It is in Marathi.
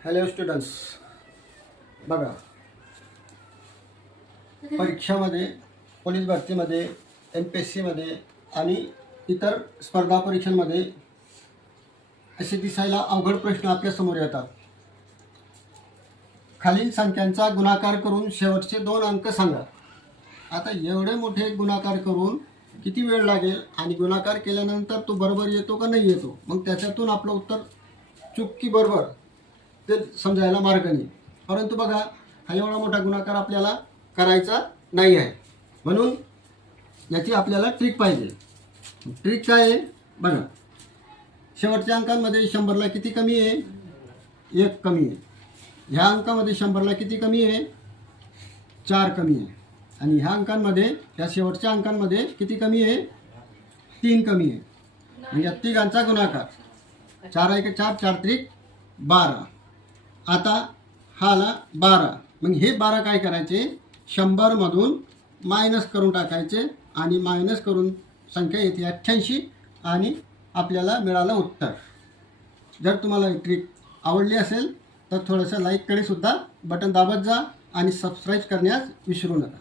हॅलो स्टुडंट्स, बघा परीक्षामध्ये पोलीस भरतीमध्ये MPSCमध्ये आणि इतर स्पर्धा परीक्षांमध्ये असे दिसायला अवघड प्रश्न आपल्यासमोर येतात. खालील संख्यांचा गुणाकार करून शेवटचे 2 अंक सांगा. आता एवढे मोठे गुणाकार करून किती वेळ लागेल आणि गुणाकार केल्यानंतर तो बरोबर येतो का नाही येतो, मग त्याच्यातून आपलं उत्तर चूक की बरोबर ते समजायला मार्ग नाही. परंतु बघा, हा एवढा मोठा गुणाकार आपल्याला करायचा नाही आहे, म्हणून याची आपल्याला ट्रिक पाहिजे. ट्रिक काय आहे बघा. शेवटच्या अंकांमध्ये 100ला किती कमी आहे? 1 कमी आहे. ह्या अंकामध्ये 100ला किती कमी आहे? 4 कमी आहे. आणि ह्या अंकांमध्ये, ह्या शेवटच्या अंकांमध्ये किती कमी आहे? 3 कमी आहे. म्हणजे या तिघांचा गुणाकार 4 1 4 4 त्रिक 12. आता हा आला 12. मग हे 12 काय करायचे? 100मधून मायनस करून टाकायचे आणि मायनस करून संख्या येते 88 आणि आपल्याला मिळालं उत्तर. जर तुम्हाला ही ट्रिक आवडली असेल तर थोडंसं लाईककडे सुद्धा बटन दाबत जा आणि सबस्क्राईब करण्यास विसरू नका.